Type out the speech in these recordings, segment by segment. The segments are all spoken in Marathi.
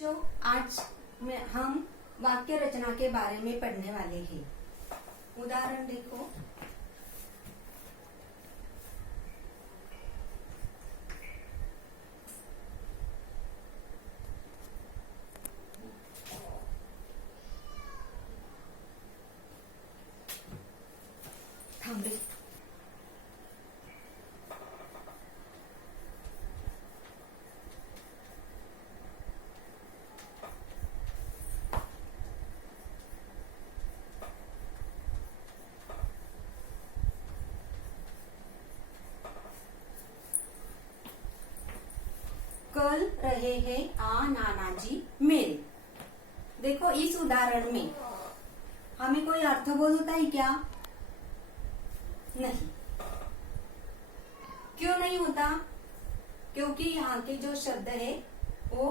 जो आज में हम वाक्य रचना के बारे में पढ़ने वाले हैं। उदाहरण देखो, थांबे। कल रहे हैं आ नाना जी मेरे। देखो, इस उदाहरण में हमें कोई अर्थबोध होता है क्या? नहीं। क्यों नहीं होता? क्योंकि यहाँ के जो शब्द है वो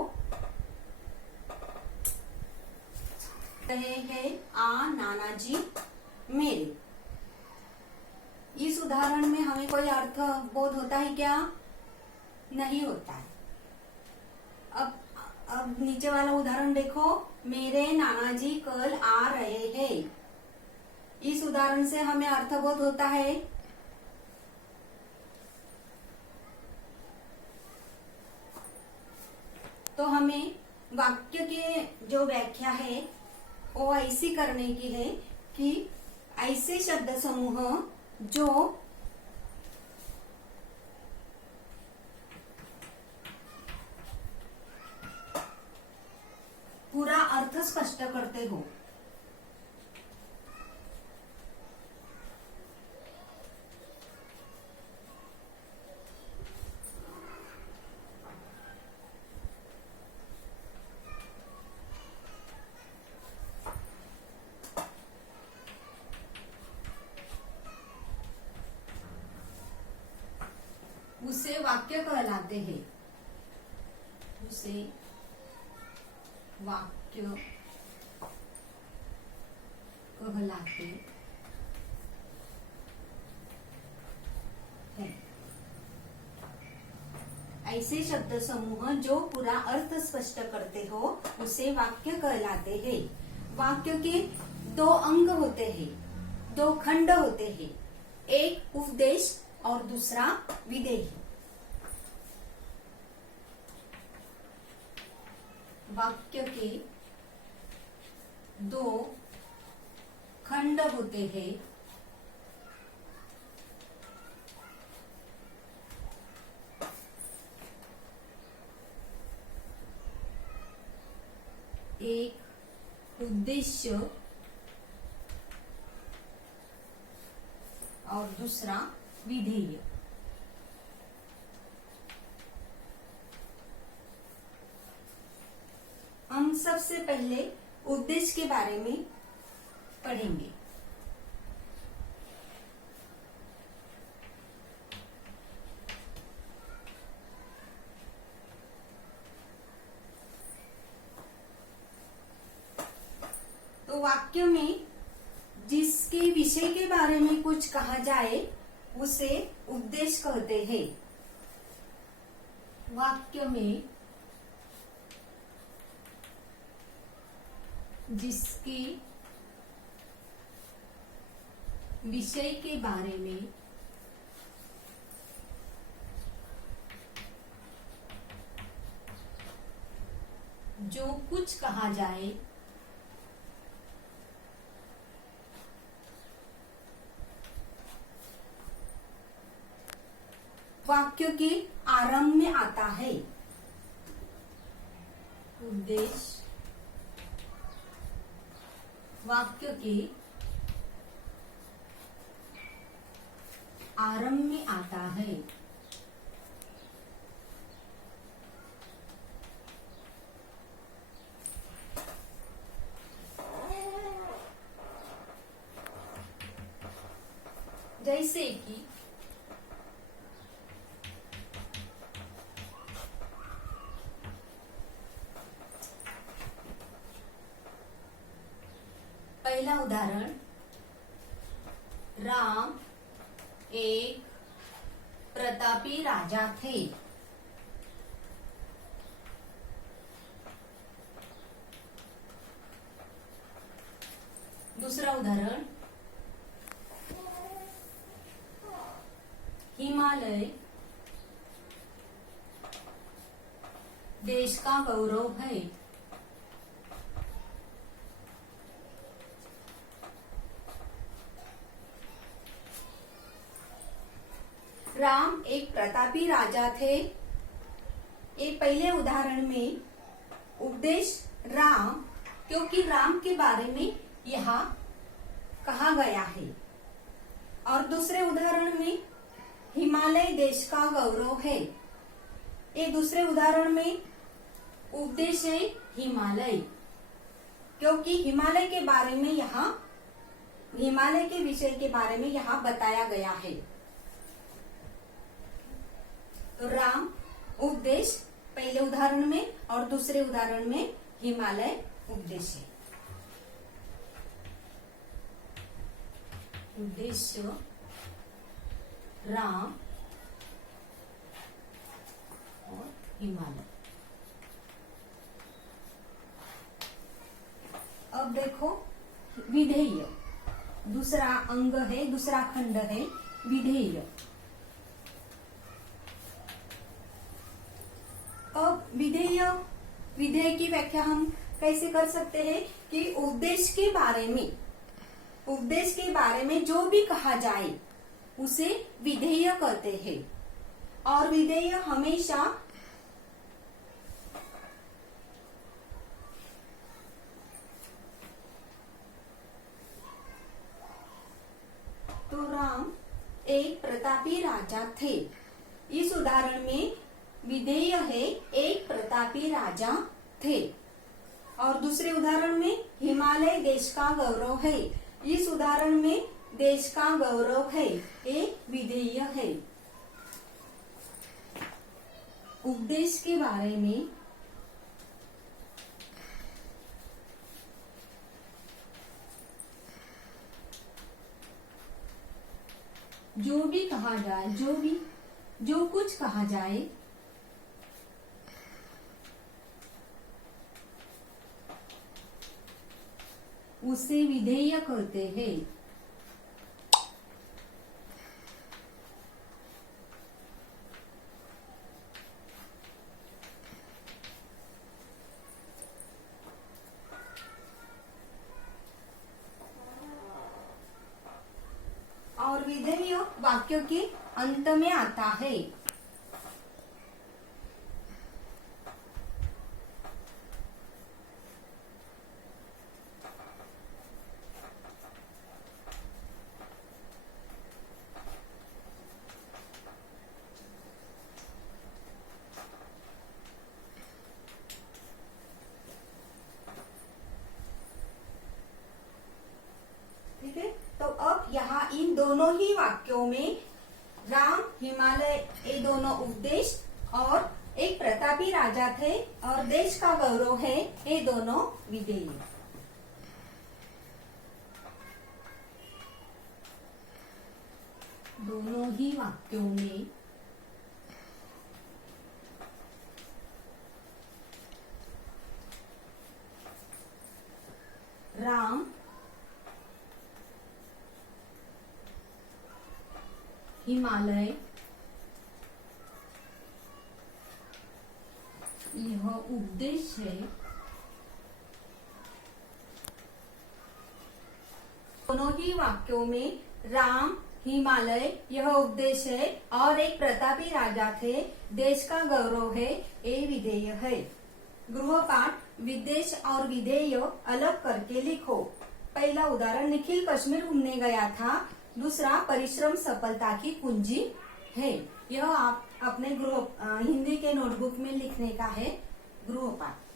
रहे हैं आ नाना जी मेरे। इस उदाहरण में हमें कोई अर्थ बोध होता है क्या? नहीं होता है। अब नीचे वाला उदाहरण देखो, मेरे नाना जी कल आ रहे हैं। इस उदाहरण से हमें अर्थबोध होता है? तो हमें वाक्य के जो व्याख्या है वो ऐसी करने की है कि ऐसे शब्द समूह जो पूरा अर्थ स्पष्ट करते हो। उसे वाक्य कहलाते हैं। उसे वाक्य कहलाते हैं। ऐसे शब्द समूह जो पूरा अर्थ स्पष्ट करते हो उसे वाक्य कहलाते हैं। वाक्य के दो अंग होते हैं, दो खंड होते हैं, एक उपदेश और दूसरा विधेय। वाक्य के दो खंड होते हैं, एक उद्देश्य और दूसरा विधेय। हम सबसे पहले उद्देश्य के बारे में पढ़ेंगे। तो वाक्य में जिसके विषय के बारे में कुछ कहा जाए उसे उद्देश्य कहते हैं। वाक्य में जिसके विषय के बारे में जो कुछ कहा जाए वाक्य के आरंभ में आता है। उद्देश्य वाक्य के आरंभ में आता है। जैसे कि पहला उदाहरण, राम एक प्रतापी राजा थे। दूसरा उदाहरण, हिमालय देश का गौरव है। राम एक प्रतापी राजा थे। ये पहले उदाहरण में उपदेश राम, क्योंकि राम के बारे में यहाँ कहा गया है। और दूसरे उदाहरण में हिमालय देश का गौरव है। ये दूसरे उदाहरण में उपदेश है हिमालय, क्योंकि हिमालय के बारे में यहाँ, हिमालय के विषय के बारे में यहाँ बताया गया है। तो राम उपदेश पहले उदाहरण में और दूसरे उदाहरण में हिमालय उपदेश है। उद्देश्य राम और हिमालय। अब देखो विधेय, दूसरा अंग है, दूसरा खंड है विधेय। अब विधेय की व्याख्या हम कैसे कर सकते हैं कि उपदेश के बारे में जो भी कहा जाए उसे विधेय कहते हैं। और विधेय हमेशा तो राम एक प्रतापी राजा थे। इस उदाहरण में विधेय है एक प्रतापी राजा थे। और दूसरे उदाहरण में हिमालय देश का गौरव है। इस उदाहरण में देश का गौरव है, एक विधेय है। उपदेश के बारे में जो भी कहा जाए, जो कुछ कहा जाए उसे विधेय कहते हैं। और विधेय वाक्य के अंत में आता है। ठीक है, तो अब यहाँ इन दोनों ही वाक्यों में राम, हिमालय, ये दोनों उपदेश और एक प्रतापी राजा थे और देश का गौरव है, ये दोनों विधेय। दोनों ही वाक्यों में राम, हिमालय, यह उपदेश है। दोनों ही वाक्यों में राम, हिमालय, यह उपदेश है और एक प्रतापी राजा थे, देश का गौरव है, ये विधेय है। गृहपाठ विदेश और विधेय अलग करके लिखो। पहला उदाहरण, निखिल कश्मीर घूमने गया था। दूसरा, परिश्रम सफलता की कुंजी है। यह आप अपने हिंदी के नोटबुक में लिखने का है गृहपाठ।